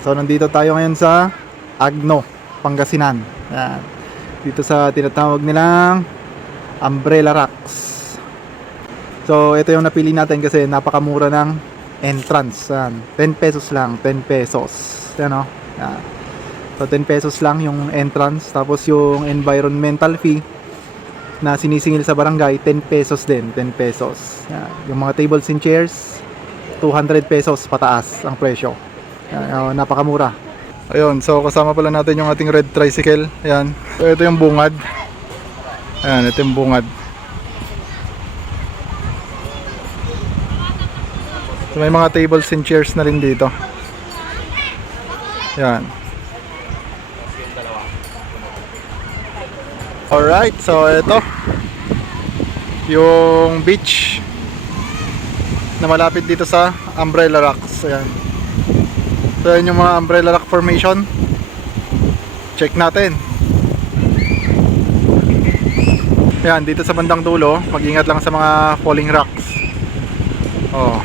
So, nandito tayo ngayon sa Agno, Pangasinan. Ayan. Dito sa tinatawag nilang Umbrella Rocks. So, ito yung napili natin kasi napakamura ng entrance. Ayan. 10 pesos lang. 10 pesos. Ayan o. Ayan. So, 10 pesos lang yung entrance. Tapos yung environmental fee na sinisingil sa barangay, 10 pesos din. 10 pesos. Ayan. Yung mga tables and chairs, 200 pesos pataas ang presyo. Oh, napakamura. Ayun, so kasama pala natin yung ating red tricycle. Ayan. So ito yung bungad. Ayan, ito yung bungad. So may mga tables and chairs na rin dito. Ayan. Alright, so ito yung beach na malapit dito sa Umbrella Rocks. Ayan. So yan yung mga Umbrella Rock formation. Check natin. Ayan, dito sa bandang dulo, mag-ingat lang sa mga falling rocks. Oh.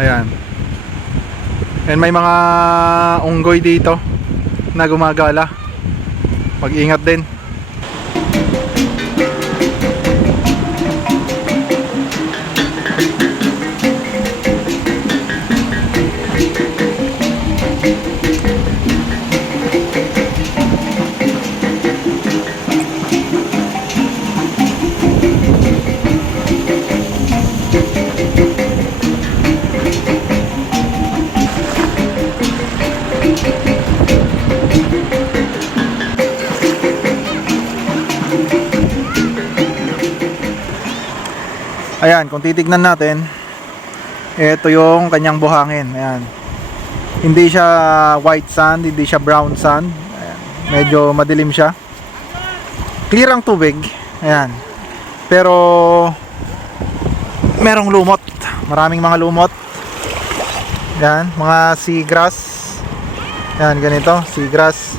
Ayan. And may mga unggoy dito na gumagala. Mag-ingat din. Ayan, kung titignan natin, ito yung kanyang buhangin. Ayan. Hindi siya white sand, hindi siya brown sand. Ayan. Medyo madilim siya. Clear ang tubig. Ayan. Pero merong lumot. Maraming mga lumot. Ayan, mga seagrass. Ayan, ganito, seagrass.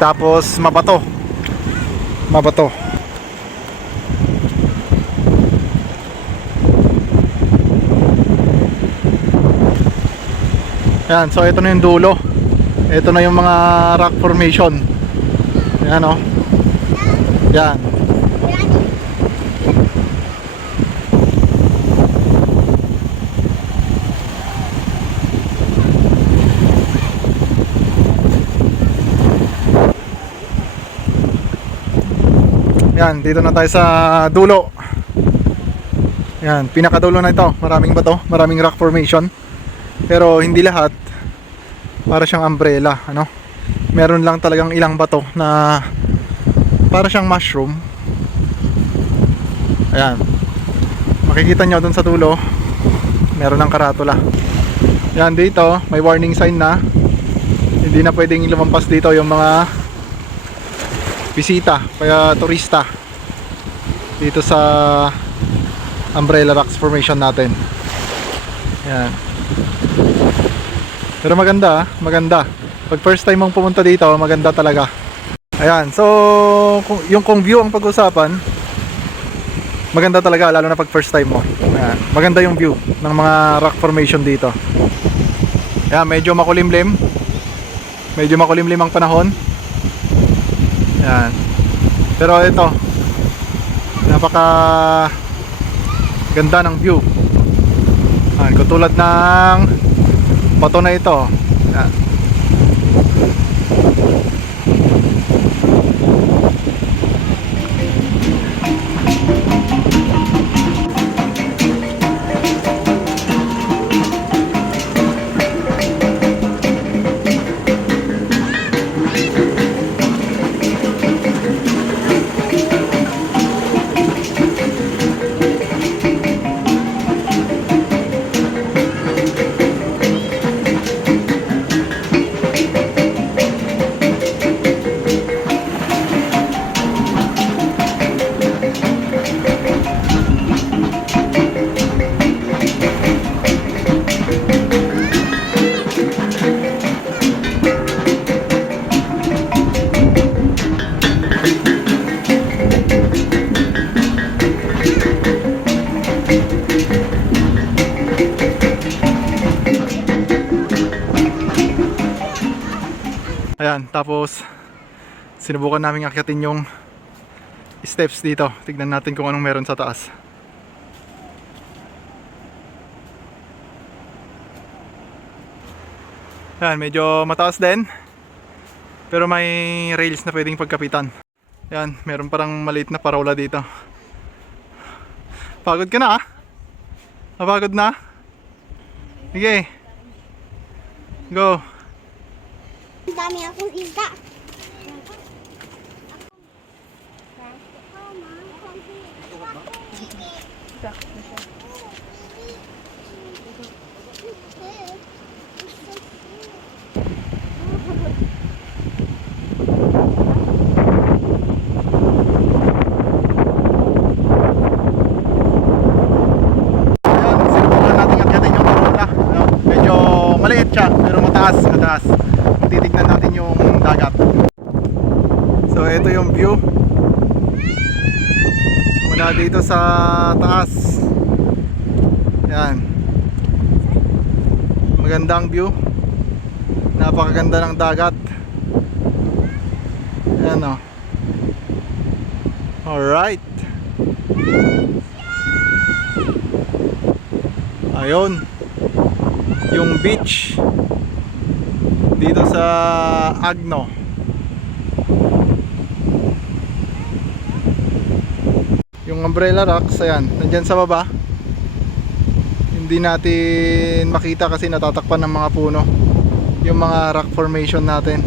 Tapos mabato. Mabato. Yan, so ito na yung dulo. Ito na yung mga rock formation. Yan oh. Yan. Yan, dito na tayo sa dulo. Yan, pinakadulo na ito. Maraming bato, maraming rock formation. Pero hindi lahat para siyang umbrella, ano? Meron lang talagang ilang bato na para siyang mushroom. Ayan. Makikita nyo dun sa dulo, meron ng karatula. Yan dito, may warning sign na. Hindi na pwedeng lumampas dito yung mga bisita, kaya turista. Dito sa Umbrella Rocks formation natin. Yan. Pero maganda, ah, maganda. Pag first time mong pumunta dito, maganda talaga. Ayan, so yung kung view ang pag-usapan, maganda talaga lalo na pag first time mo. Ayan, maganda yung view ng mga rock formation dito. Ayan, medyo makulimlim. Medyo makulimlim ang panahon. Ayan. Pero ito, napaka ganda ng view. Ayan, katulad ng bato na ito. Ayan. Tapos sinubukan namin akyatin yung steps dito. Tignan natin kung anong meron sa taas. Ayan, medyo mataas din. Pero may rails na pwedeng pagkapitan. Ayan, meron parang maliit na parola dito. Pagod ka na ah? Napagod na? Sige. Go. Dami akong isda. Ayan, sinubukan natin akyatin yung parola. Ano, medyo maliit siya, pero mataas, mataas. Titignan natin yung dagat. So, ito yung view. Mula dito sa taas. Yan. Magandang view. Napakaganda ng dagat. Yan o. Alright. Ayun. Yung beach dito sa Agno. Yung umbrella rocks, ayan, nandyan sa baba. Hindi natin makita kasi natatakpan ng mga puno. Yung mga rock formation natin.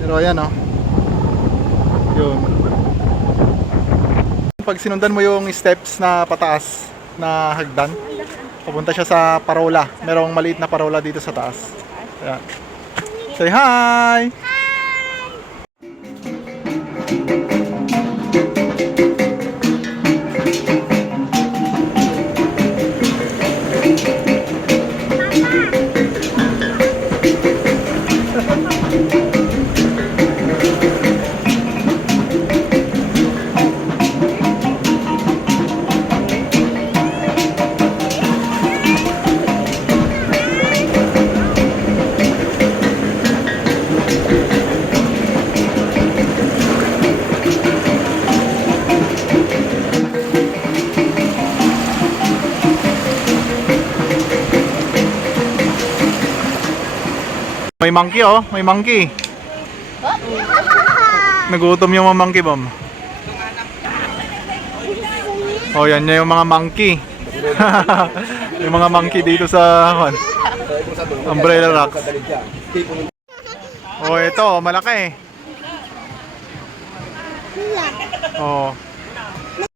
Pero ayan oh. Yun. Pag sinundan mo yung steps na pataas na hagdan, Papunta siya sa parola. Merong maliit na parola dito sa taas. Ayan. Say hi! May monkey oh, may monkey. Nagutom yung mga monkey bomb. Oh, yan na yung mga monkey. yung mga monkey dito sa ano, Umbrella Rocks. Oh, ito, malaki. Oh,